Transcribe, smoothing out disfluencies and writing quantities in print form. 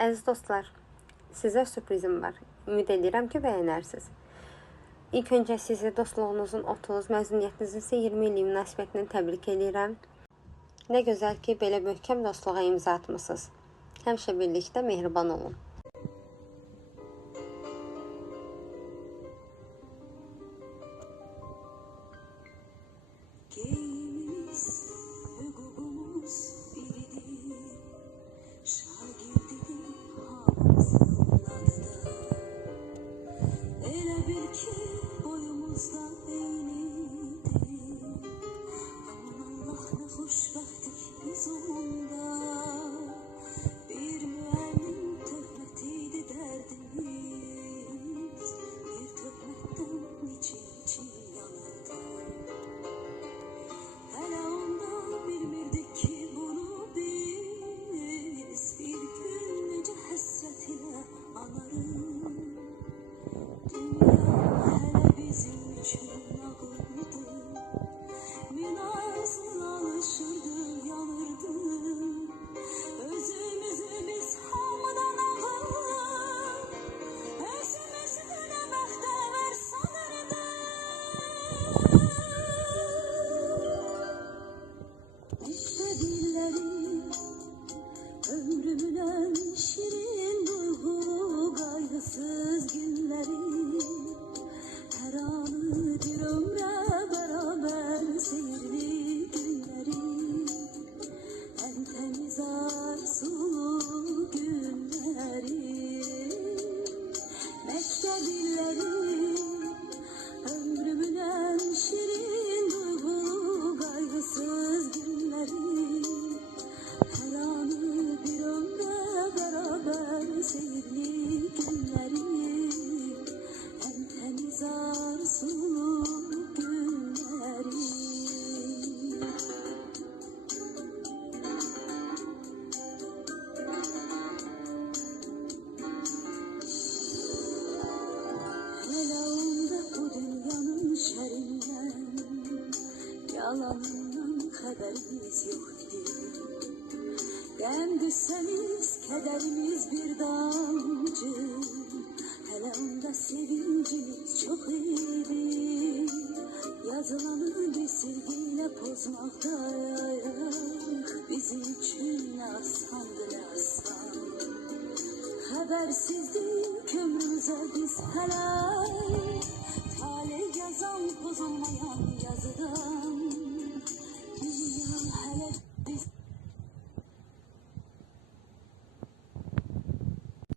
Əziz dostlar, sizə sürprizim var. Ümid edirəm ki, bəyənərsiniz. İlk öncə sizi dostluğunuzun 30, məzuniyyətinizin isə 20 illik münasibətindən təbrik edirəm. Nə gözəl ki, belə möhkəm dostluğa imza atmışsınız. Həmişə birlikdə mehriban olun. Ömrümün en şirin duygu kaygısız günleri, her anı bir ömre beraber seyirli günleri, en temiz arzulu günleri, mektep illeri, ömrümün en şirin duygu kaygısız günleri, her anı bir ömre beraber seyirli günleri, en temiz arzulu günleri. Hele onda bu dünyanın şerrinden, yalanından haberimiz yok idi. Dem düşseniz kederimiz bir damcı, hele onda sevincimiz çok iyiydi. Yazılanı bir silgiyle pozmakta bizim için ne asandı ne asan. Habersizdik ömrümüze biz hele, talih yazan bozulmayan yazıdan.